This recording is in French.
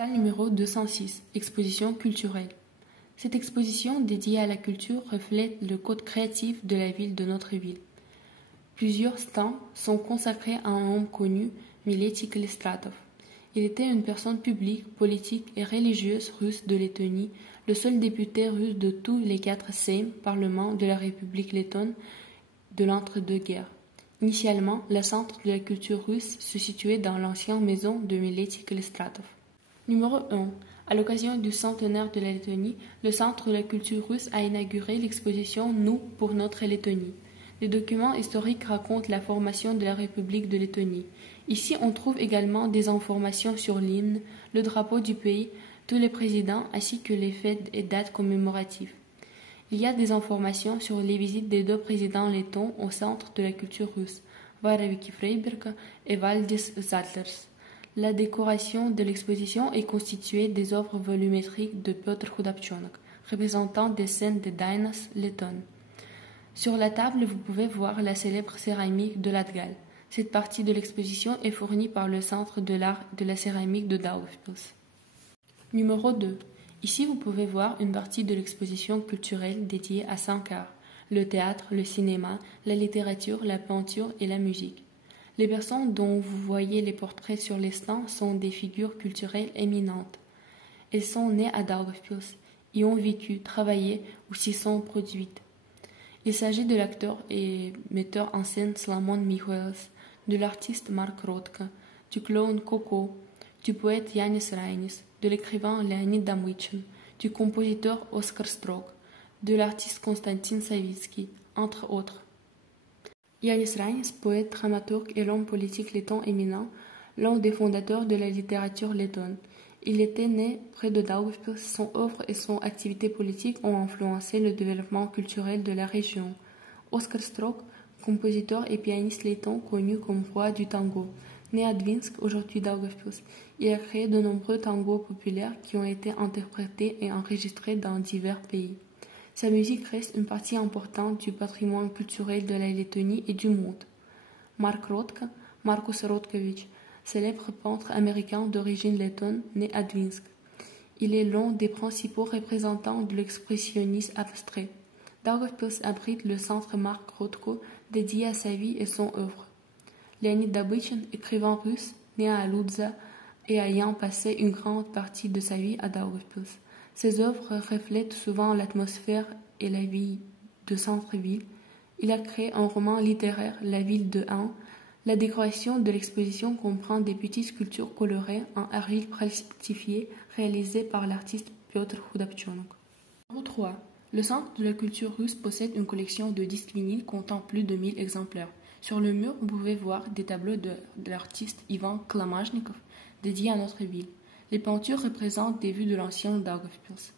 Salle numéro 206, exposition culturelle. Cette exposition dédiée à la culture reflète le code créatif de la ville de notre ville. Plusieurs stands sont consacrés à un homme connu, Mileti Klistratov. Il était une personne publique, politique et religieuse russe de Lettonie, le seul député russe de tous les 4 Sejms, parlements de la République lettonne de l'entre-deux-guerres. Initialement, le centre de la culture russe se situait dans l'ancienne maison de Mileti Klistratov. Numéro 1. À l'occasion du centenaire de la Lettonie, le Centre de la culture russe a inauguré l'exposition Nous pour notre Lettonie. Les documents historiques racontent la formation de la République de Lettonie. Ici, on trouve également des informations sur l'hymne, le drapeau du pays, tous les présidents ainsi que les fêtes et dates commémoratives. Il y a des informations sur les visites des 2 présidents lettons au Centre de la culture russe, Vaira Freiberga et Valdis Zatlers. La décoration de l'exposition est constituée des œuvres volumétriques de Piotr Khudapchonok, représentant des scènes des dainas lettonnes. Sur la table, vous pouvez voir la célèbre céramique de Latgal. Cette partie de l'exposition est fournie par le Centre de l'art de la céramique de Daugavpils. Numéro 2. Ici, vous pouvez voir une partie de l'exposition culturelle dédiée à Sankar, le théâtre, le cinéma, la littérature, la peinture et la musique. Les personnes dont vous voyez les portraits sur les stands sont des figures culturelles éminentes. Elles sont nées à Daugavpils, y ont vécu, travaillé ou s'y sont produites. Il s'agit de l'acteur et metteur en scène Slamon Michaels, de l'artiste Mark Rothko, du clown Coco, du poète Yanis Rainis, de l'écrivain Leonid Damytchin, du compositeur Oskar Strog, de l'artiste Konstantin Savitsky, entre autres. Yanis Rainis, poète, dramaturge et l'homme politique letton éminent, l'un des fondateurs de la littérature lettonne. Il était né près de Daugavpils. Son œuvre et son activité politique ont influencé le développement culturel de la région. Oskar Strog, compositeur et pianiste letton connu comme roi du tango, né à Dvinsk, aujourd'hui Daugavpils, il a créé de nombreux tangos populaires qui ont été interprétés et enregistrés dans divers pays. Sa musique reste une partie importante du patrimoine culturel de la Lettonie et du monde. Mark Rothko, Markus Rotkovich, célèbre peintre américain d'origine lettonne, né à Dvinsk. Il est l'un des principaux représentants de l'expressionnisme abstrait. Daugavpils abrite le centre Mark Rothko, dédié à sa vie et son œuvre. Leonid Damytchin, écrivain russe, né à Ludza et ayant passé une grande partie de sa vie à Daugavpils. Ses œuvres reflètent souvent l'atmosphère et la vie de centre-ville. Il a créé un roman littéraire, La ville de Han. La décoration de l'exposition comprend des petites sculptures colorées en argile plastifiée réalisées par l'artiste Piotr Khudapchonok. Numéro 3. Le Centre de la culture russe possède une collection de disques vinyles comptant plus de 1000 exemplaires. Sur le mur, vous pouvez voir des tableaux de l'artiste Ivan Klamajnikov dédiés à notre ville. Les peintures représentent des vues de l'ancien Daugavpils.